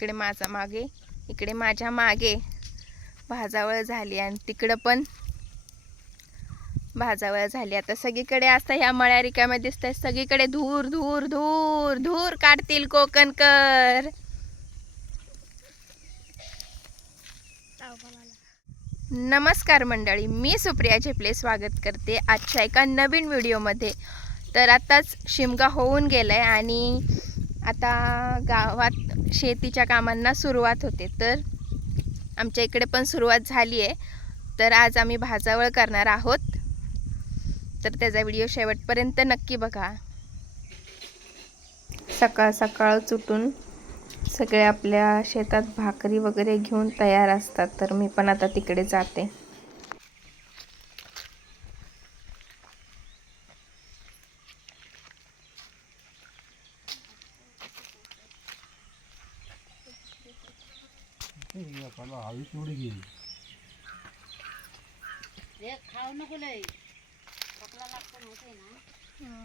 इकडे माझा मागे इकडे माझ्या मागे भाजावळ झाली आणि तिकडं पण भाजावळ झाली. आता सगळीकडे असता ह्या मळ्या रिकाम्या दिसत आहेत सगळीकडे धूर धूर धूर धूर काढतील कोकणकर. नमस्कार मंडळी मी सुप्रिया झेपले. स्वागत करते आजच्या एका नवीन व्हिडिओमध्ये. तर आताच शिमगा होऊन गेला आहे आणि आता गावात शेतीच्या कामांना सुरुवात होते. तर आमच्या इकडे पण सुरुवात झाली आहे. तर आज आम्ही भाजावळ करणार आहोत. तर त्याचा व्हिडिओ शेवटपर्यंत नक्की बघा. सकाळ सकाळ उठून सगळे आपल्या शेतात भाकरी वगैरे घेऊन तयार असतात. तर मी पण आता तिकडे जाते. हवीच एवढी गेली खाऊ नको लय खोकला लागतो होते ना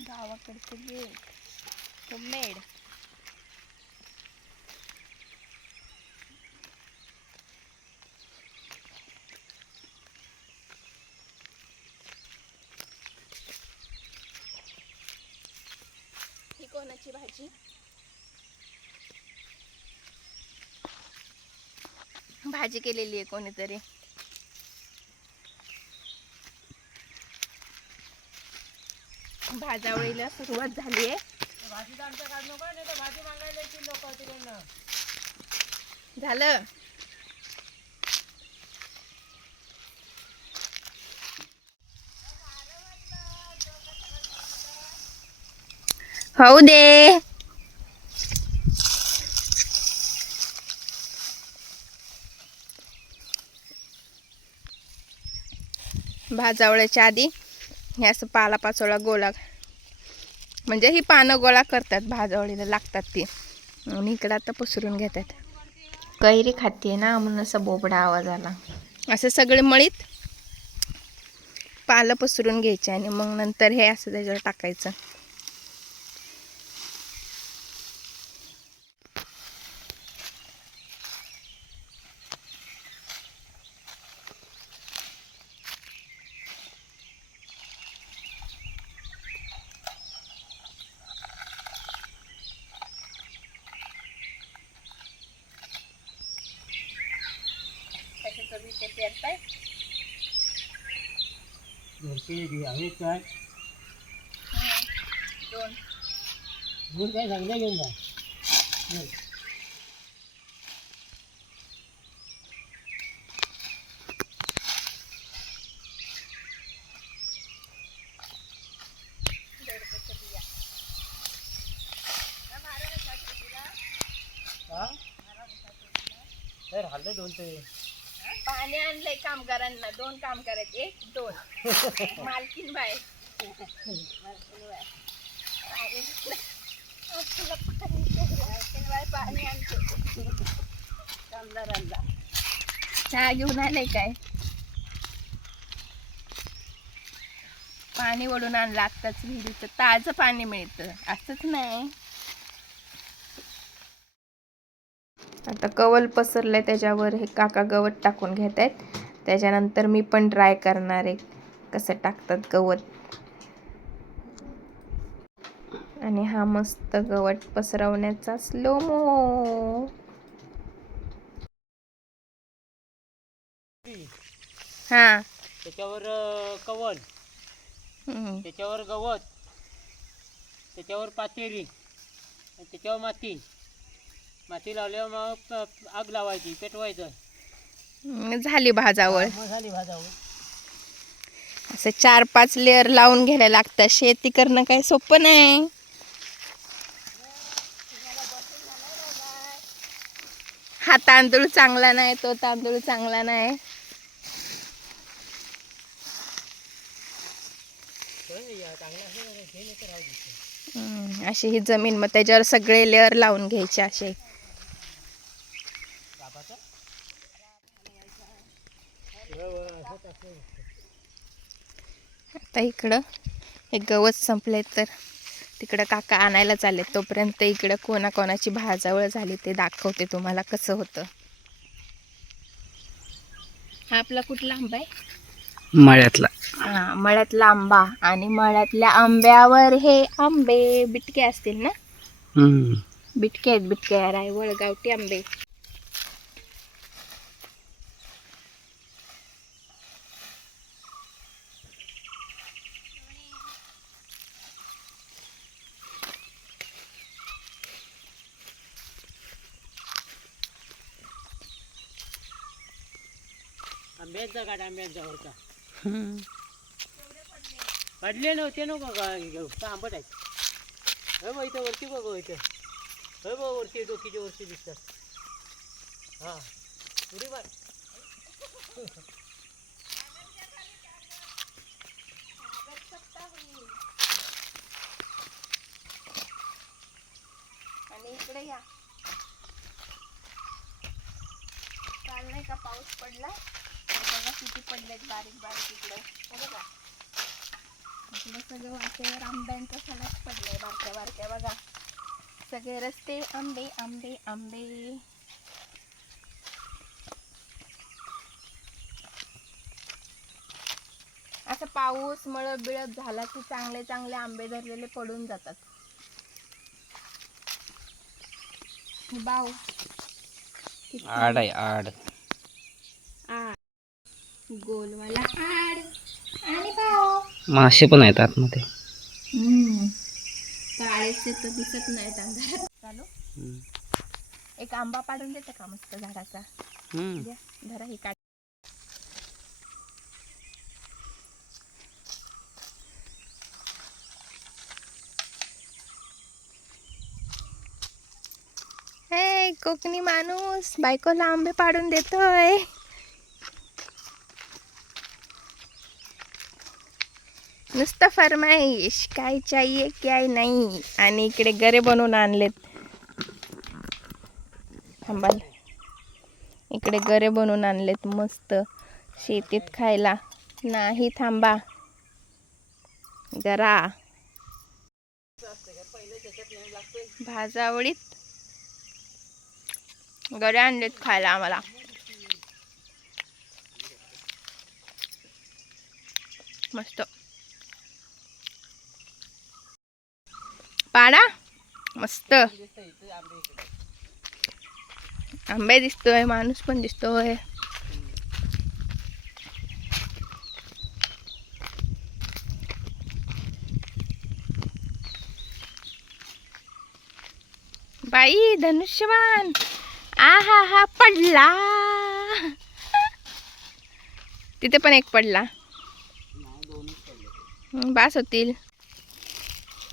गावाकडचं गेट मेड कोणाची भाजी. भाजी केलेली आहे कोणीतरी. भाजावळीला सुरुवात झाली आहे. भाजी आमच्या काढ नको नाही तर भाजी मागायला येतील लोक तिकडनं. झालं? होऊ दे. भाजावळ्याच्या आधी हे असं पाला पाचोळा गोळा म्हणजे ही पानं गोळा करतात भाजावळीला लागतात ती. आणि इकडं आता पसरून घेतात. कैरी खाते ना म्हणून असा बोबडा आवाज आला. असं सगळे मळीत पालं पसरून घ्यायचे आणि मग नंतर हे असं त्याच्यावर टाकायचं. काय? दोन काय चांगल्या घेऊन जा तर हल्ले दोन ते. पाणी आणलंय कामगारांना. दोन काम आहेत एक दोन. मालकीन बाय पाणी आणते कामगारांना चहा घेऊन आलंय काय? पाणी ओढून आणलं. आत्ताच विहिरीचं ताजं पाणी मिळतं. असंच नाही. आता कवल पसरलंय त्याच्यावर हे काका गवत टाकून घेत आहेत. त्याच्यानंतर मी पण ट्राय करणार आहे कसं टाकतात गवत. आणि हा मस्त गवत पसरवण्याचा स्लोमो हा. त्याच्यावर कवल. त्याच्यावर गवत. त्याच्यावर आणि त्याच्यावर माती. माती लावल्यावर मग आग लावायची पेटवायचं. झाली भाजावळ. भाजावं असं चार पाच लेअर लावून घ्यायला लागतात. शेती करणं काही सोपं नाही. हा तांदूळ चांगला नाही तो तांदूळ चांगला नाही. हम्म, अशी ही जमीन मग त्याच्यावर सगळे लेअर लावून घ्यायचे असे. आता इकडं. हे गवत संपले तर. तिकडं काका आणायला चालले तोपर्यंत इकडं कोणाकोणाची भाजावळ झाली ते दाखवते तुम्हाला कसं होतं. हा आपला कुठला आंबा आहे? मळ्यातला. हा मळ्यातला आंबा आणि मळ्यातल्या आंब्यावर हे आंबे बिटके असतील ना? बिटके आहेत बिटके रायवळ गावठी आंबे. आंब्याचा काढ आंब्याचा वरचा. पडले नव्हते नको का घेऊ का आंबट आहेत. हो बा इथं वरती बघ इथं. हो बा वरती डोकीच्या वरती दिसतात. हा. पुरी बाय आणि इकडे या काल नाही का पाऊस पडला तर बघा किती पडलेत बारीक बारीक इकडे हे बघा इकडे सगळं वाटेवर आंब्यांचा सलाच पडलाय बारक्या बारक्या बघा सगळे रस्ते आंबे आंबे आंबे. असं पाऊस मळब बिळप झाला की चांगले चांगले आंबे धरलेले पडून जातात. बाव. आड आहे आड. आड. गोलवाला आड. आणि बाव. मासे पण आहेत आतमध्ये. काळेचे तर दिसत नाहीत अंधारात. चालू एक आंबा पाडून देते का मस्त झाडाचा? धरा ही काढ. हे कोकणी माणूस बायकोला आंबे पाडून देतोय. नुसतं फरमाईश काय चाहिए काय नाही. आणि इकडे गरे बनवून आणलेत. थांबाल. इकडे गरे बनवून आणलेत मस्त. शेतीत खायला. नाही थांबा. गरा भाजावळीत गरे आणलेत खायला आम्हाला. मस्त. पाडा. मस्त. आंबे दिसतोय माणूस पण दिसतोय बाई धनुष्यवान आहा हा पडला तिथे पण एक पडला बास होतील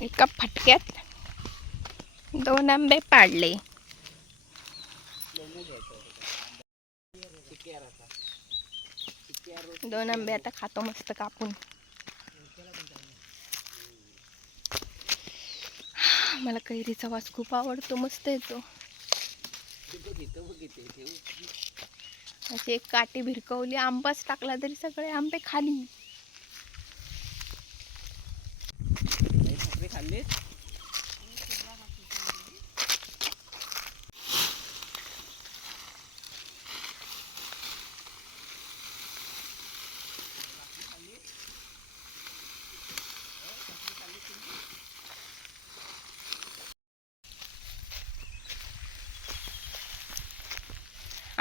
एका फटक्यात दोन आंबे पाडले दोन आंबे आता खातो मस्त कापून. मला कैरीचा वास खूप आवडतो मस्त येतो अशी एक काठी भिरकवली आंबाच टाकला तरी सगळे आंबे खाली. खाल्ले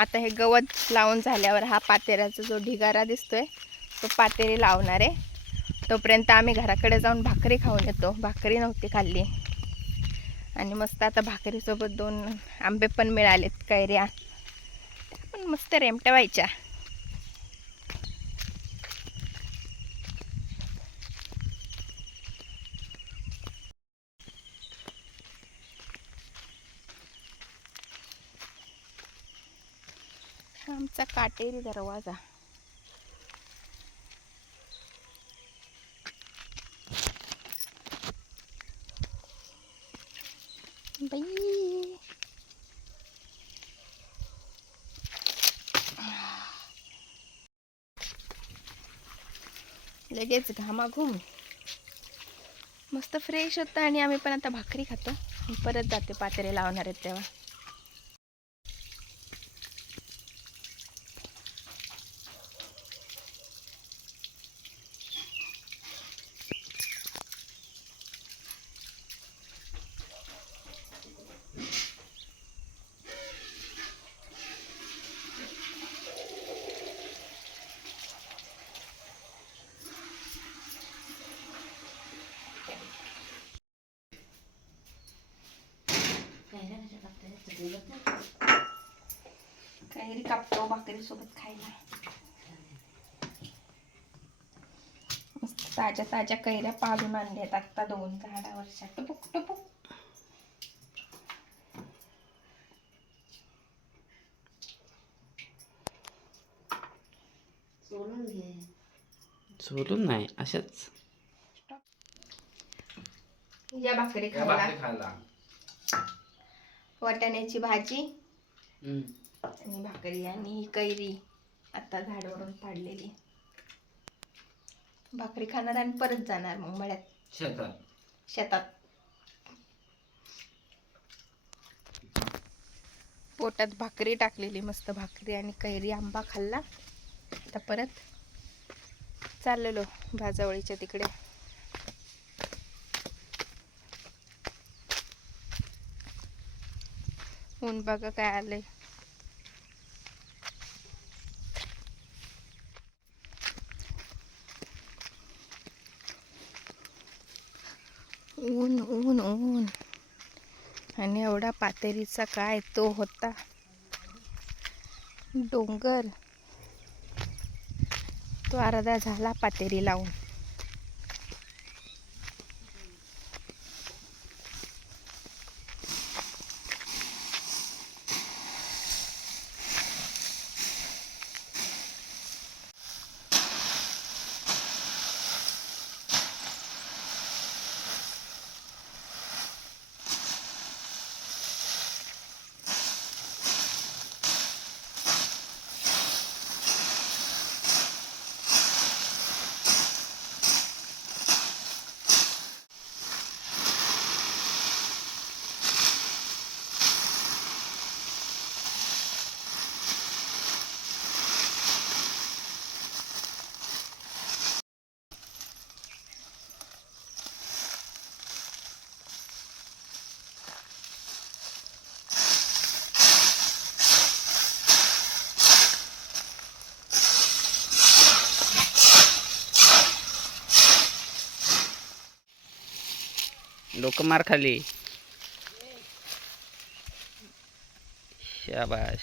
आता हे गवत लावून झाल्यावर हा पातेऱ्याचा जो ढिगारा दिसतोय तो पातेरी लावणार आहे. तोपर्यंत आम्ही घराकडे जाऊन भाकरी खाऊन येतो. भाकरी नव्हती खाल्ली. आणि मस्त आता भाकरीसोबत दोन आंबे पण मिळालेत कैऱ्या. पण मस्त रेमट्या व्हायच्या आमचा दरवाजा बाई लगेच घामाघूम मस्त फ्रेश होतं आणि आम्ही पण आता भाकरी खातो. परत जाते पातेरे लावणार आहेत तेव्हा कैऱ्या कशा कैरी कापतो भाकरी सोबत खायला मस्त ताज्या ताज्या कैऱ्या पाडून आणल्यात आत्ता दोन झाडावरच्या टपुक टपुक सोडून नाही अशाच या भाकरी खायला वाटाण्याची भाजी आणि भाकरी आणि ही कैरी आता झाडावरून पाडलेली. भाकरी खाणार आणि परत जाणार मग मळ्यात. शेतात. शेतात. पोटात भाकरी टाकलेली मस्त भाकरी आणि कैरी आंबा खाल्ला. आता परत चाललेलो भाजावळीच्या तिकडे. ऊन बघा काय आलंय. ऊन ऊन ऊन. आणि एवढा पातेरीचा काय तो होता. डोंगर. तो अर्धा झाला पातेरी लावून. लोक मार खाली. शाबाश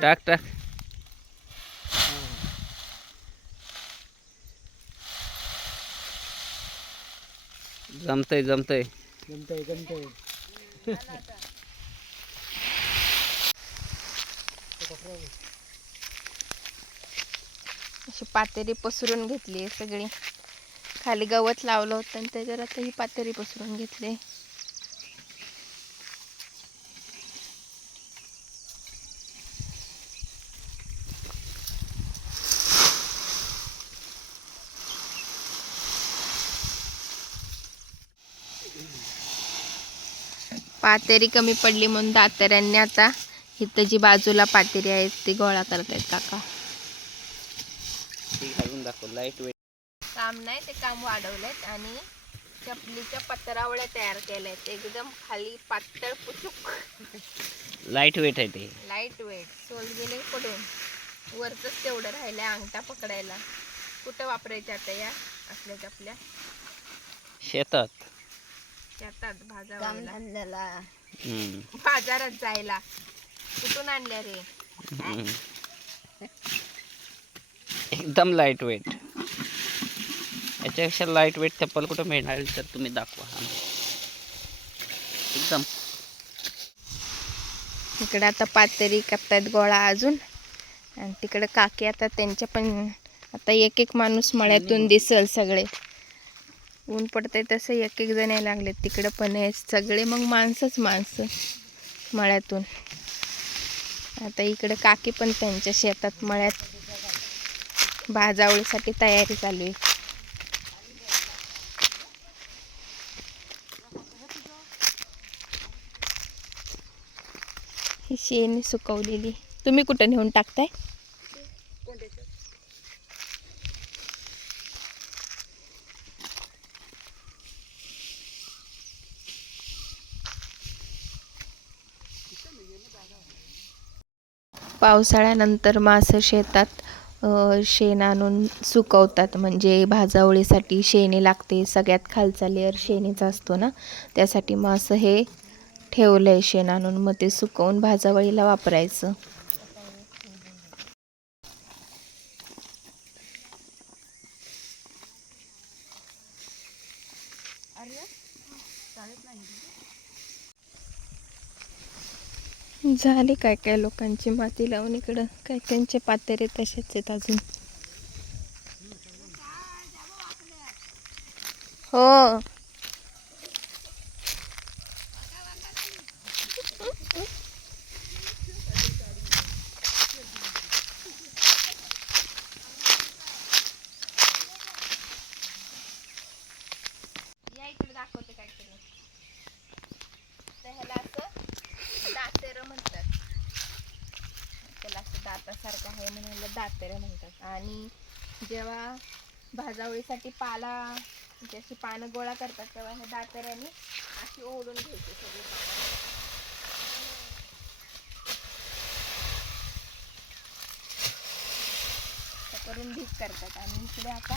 टाक टाक. जमतय जमतय. जमतय जमतय. अशी पातेरी पसरून घेतली आहे सगळी. खाली गवत लावलं होतं आणि त्याच्यावर आता ही पातेरी पसरून घेतली. पातेरी कमी पडली म्हणून दातऱ्यांनी आता इथं जी बाजूला पातेरी आहेत ती गोळा करत आहेत काका. काम नाही ते काम वाढवलेत आणि चपलीच्या पत्रावळ्या तयार केल्यात एकदम खाली पातळ पुचूक लाइट वेट आहे ते. लाइट वेट सोल गेले पडून. वरच तेवढं राहिलंय अंगठा पकडायला. कुठं वापरायच्या आता या असल्या चपल्या? शेतात. शेतात हम्म. बाजारात जायला. कुठून आणल्या रे. एकदम लाइट वेट याच्यापेक्षा लाइट वेट चप्पल कुठं मिळणार तर तुम्ही दाखवा. एकदम. इकडे आता पातेरी करतायत गोळा अजून. आणि तिकडे काकी आता त्यांच्या पण आता एक एक माणूस मळ्यातून दिसल सगळे. ऊन पडतंय तसं एक एक जण यायला लागलेत. तिकडं पण आहे सगळे मग माणसंच माणसं मळ्यातून. आता इकडे काकी पण त्यांच्या शेतात मळ्यात भाजावळीसाठी तयारी चालू आहे. ही शेणी सुकवलेली. तुम्ही कुठं नेऊन टाकताय? पावसाळ्यानंतर मासं शेतात शेण आणून सुकवतात. म्हणजे भाजावळीसाठी शेणी लागते. सगळ्यात खालचा लेअर शेणीचा असतो ना? त्यासाठी मासं हे ठेवलं आहे शेण आणून. मग ते सुकवून भाजावळीला वापरायचं. झाली काय काय लोकांची माती लावून इकडं काय त्यांचे पातेरे तसेच आहेत अजून. हो. दाखवते काय केलं दातेरं म्हणतात. त्याला असं दातासारखं आहे म्हणून दातेरं म्हणतात. आणि जेव्हा भाजावळीसाठी पाला म्हणजे जशी पानं गोळा करतात तेव्हा ह्या दातेऱ्याने अशी ओढून घ्यायची सगळी पानं. असं करून भीक करतात. आणि इकडे आता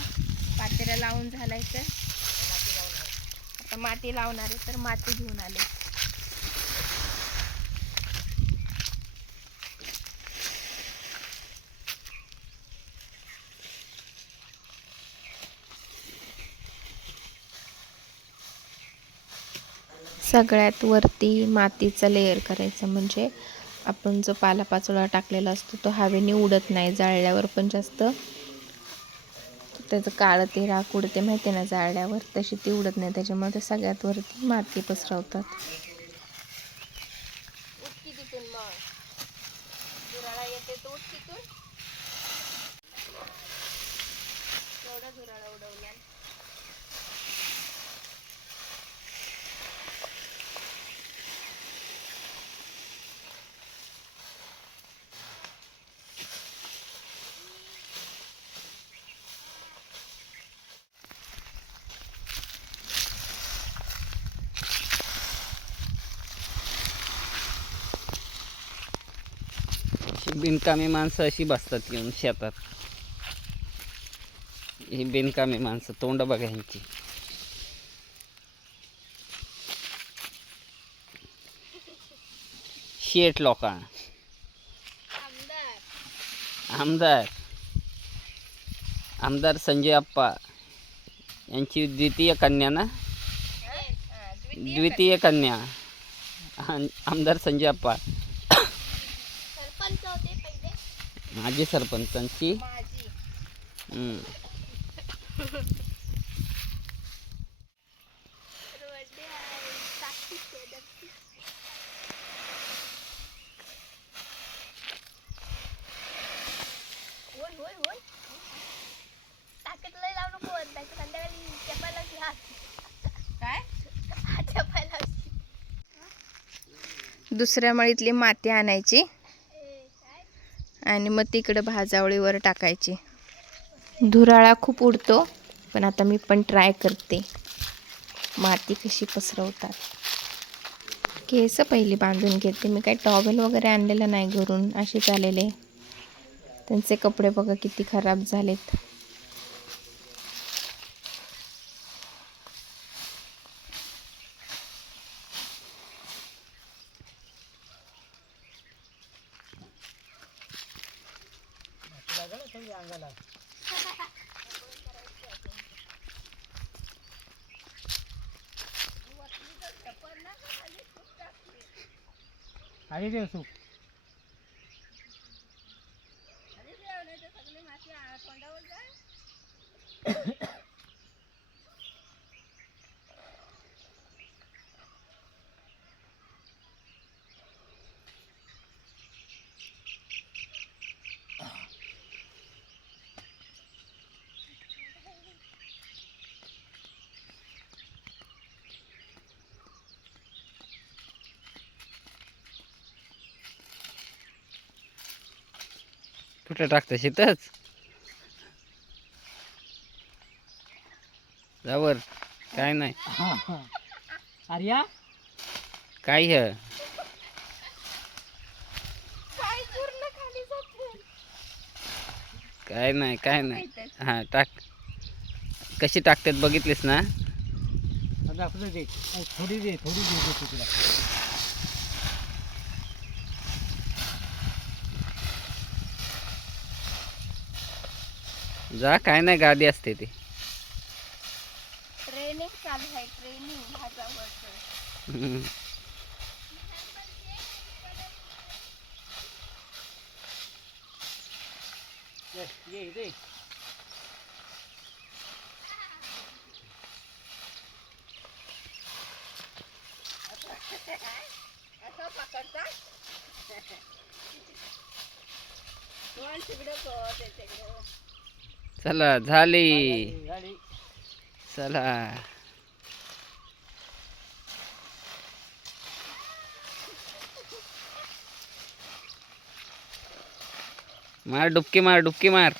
पातेऱ्या लावून झालाय तर आता माती लावणार आहे तर माती घेऊन आले. सगळ्यात वरती मातीचा लेअर करायचं म्हणजे आपण जो पालापाचोळा टाकलेला असतो तो हवेने उडत नाही जाळल्यावर पण जास्त. त्याचं काळं ते राख उडते माहिती आहे ना जाळल्यावर. तशी ती उडत नाही त्याच्यामध्ये सगळ्यात वरती माती पसरवतात. तिथून झुराळा येते तो बिनकामी माणसं अशी बसतात येऊन शेतात. ही बिनकामी माणसं तोंड बघा ह्यांची शेठ लोका आमदार. आमदार संजय अप्पा यांची द्वितीय कन्या ना? द्वितीय कन्या. आम- आमदार संजय अप्पा सरपंच होते पहिले माजी सरपंचांची माझी हम्म, होय होय होय ताकद लय लावू नको त्याच्या संध्याकाळी चपायला घ्या काय? चपायला दुसऱ्या मळीतली माती आणायची. आणि मग तिकडं भाजावळीवर टाकायची. धुराळा खूप उडतो पण आता मी पण ट्राय करते. माती कशी पसरवतात. केस पहिली बांधून घेते. मी काही टॉवेल वगैरे आणलेलं नाही घरून असेच आलेले. त्यांचे कपडे बघा किती खराब झालेत. आणि ते कुठं टाकतं शेतच. जावर काय नाही. आर्या काय हे? काय पूर्ण खाली जाते काय नाही काय नाही. हां टाक. कशी टाकतात बघितलीस ना? थोडी दे थोडी दे दे तुला जा काय नाही गादी असते ती ट्रेनिंग चालू आहे ट्रेनिंग हम्म. ये ये चला झाली. चला मार डुबकी मार डुबकी मार.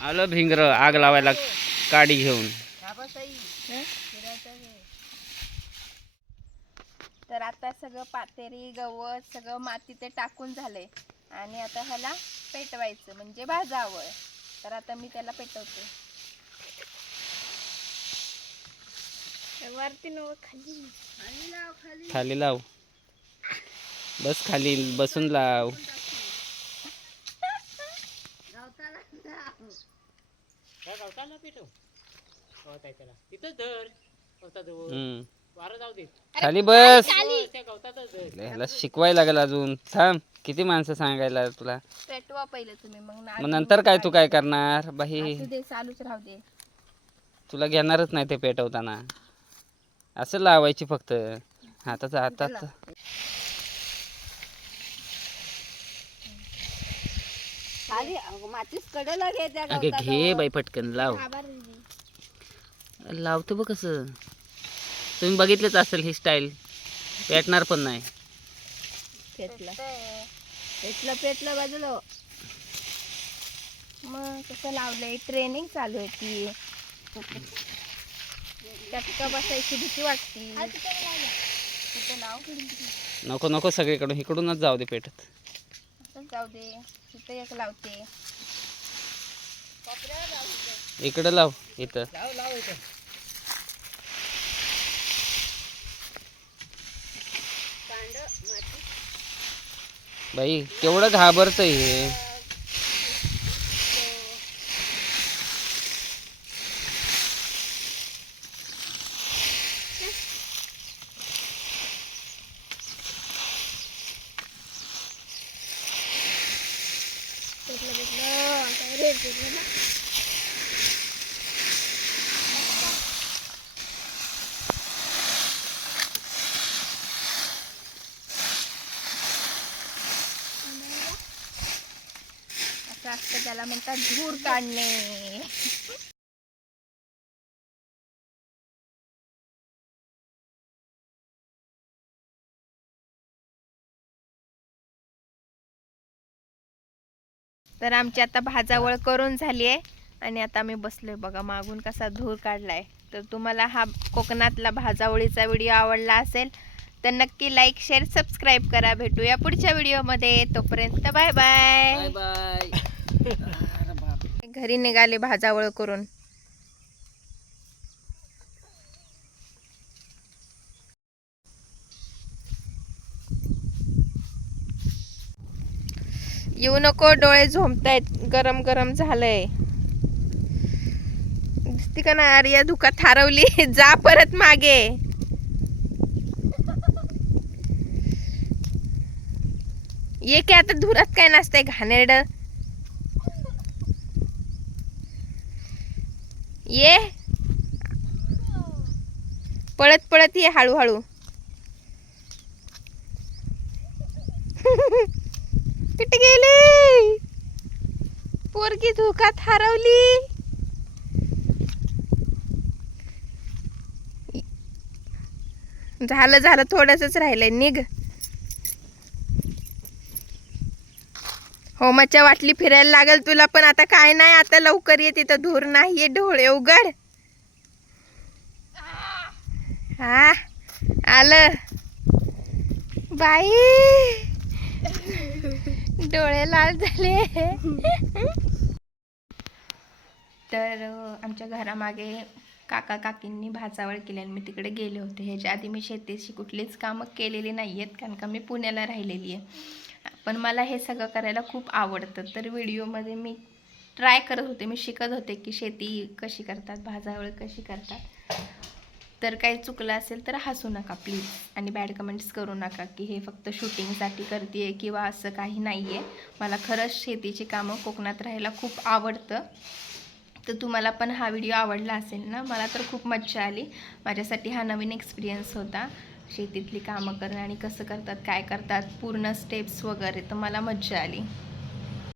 आलं भिंगर आग लावायला काडी घेऊन. तर आता सगळं पातेरी गवत सगळं माती ते टाकून झालंय. आणि आता ह्याला पेटवायचं म्हणजे भाजावं. तर आता मी त्याला पेटवते. वरती नव खाली. खाली लाव खाली. खाली लाव. बस खाली बसून लाव. गवताला पेटव. गवत आहे त्याला. तिथंच धर. गवताजवळ. हम्म. वारं जाऊ दे. खाली बस. ह्याला शिकवायला लागेल अजून. थांब किती माणसं सांगायला तुला? पेटवा पहिलं तुम्ही मग नंतर काय तू काय करणार? बाई. असू दे चालूच राहू दे. तुला घेणारच नाही ते पेटवताना. असं लावायची फक्त. हाताचं हातात खाली मातीच कडला घे त्या अगे घे बाई पटकन लाव. लावतो बघ कसं. तुम्ही बघितलंच असेल ही स्टाईल पेटणार पण नाही. पेटलं. पेटलं पेटलं बाजूला. मग कसं लावलंय. ट्रेनिंग चालू आहे ती. चटका बसायची भीती वाटती. तिथं लाव? नको नको सगळीकडून. इकडूनच जाऊ दे पेटत. असंच जाऊ दे. तिथं एक लावते. इकडं लाव. इथं. लाव लाव इथं. बाई केवढं घाबरतं हे. करायचं असतं त्याला म्हणतात धूर काढणे. तर आमची आता भाजावळ करून झाली आहे आणि आता मी बसलोय बघा मागून कसा धूर काढलाय. तर तुम्हाला हा कोकणातला भाजावळीचा व्हिडिओ आवडला असेल तर नक्की लाईक शेअर सबस्क्राईब करा. भेटूया पुढच्या व्हिडिओमध्ये तोपर्यंत बाय बाय बाय घरी निघाले भाजावळ करून. येऊ नको डोळे झोंबतायत. गरम गरम झालंय. दिसती का ना आर्या धुका थारवली? जा परत मागे. ये की आता धुरात काय नसतंय घाणेरडं? ये. पळत पळत ये हळूहळू. कुठे गेली? पोरगी धुकात हरवली. झालं झालं थोडंसंच राहिलंय. निघ. होमाच्या वाटली फिरायला लागल तुला पण आता काय नाही आता लवकर ये तिथं धूर नाहीये डोळे उघड. हा आलं. बाई. डोळे लाल झाले. तर आमच्या घरामागे काका काकींनी भाचावळ केली आणि मी तिकडे गेले होते. ह्याच्या आधी मी शेतीशी कुठलीच कामं केलेली नाही आहेत कारण का मी पुण्याला राहिलेली आहे. पण मला हे सगळं करायला खूप आवडतं. तर व्हिडिओमध्ये मी ट्राय करत होते. मी शिकत होते की शेती कशी करतात भाजावळ कशी करतात. तर काही चुकलं असेल तर हसू नका प्लीज. आणि बॅड कमेंट्स करू नका की हे फक्त शूटिंगसाठी करते किंवा असं काही नाही आहे मला खरंच शेतीची कामं कोकणात राहायला खूप आवडतं. तर तुम्हाला पण हा व्हिडिओ आवडला असेल ना मला तर खूप मज्जा आली. माझ्यासाठी हा नवीन एक्सपिरियन्स होता. शेतीतली कामं करणं आणि कसं करतात काय करतात पूर्ण स्टेप्स वगैरे तर मला मज्जा आली.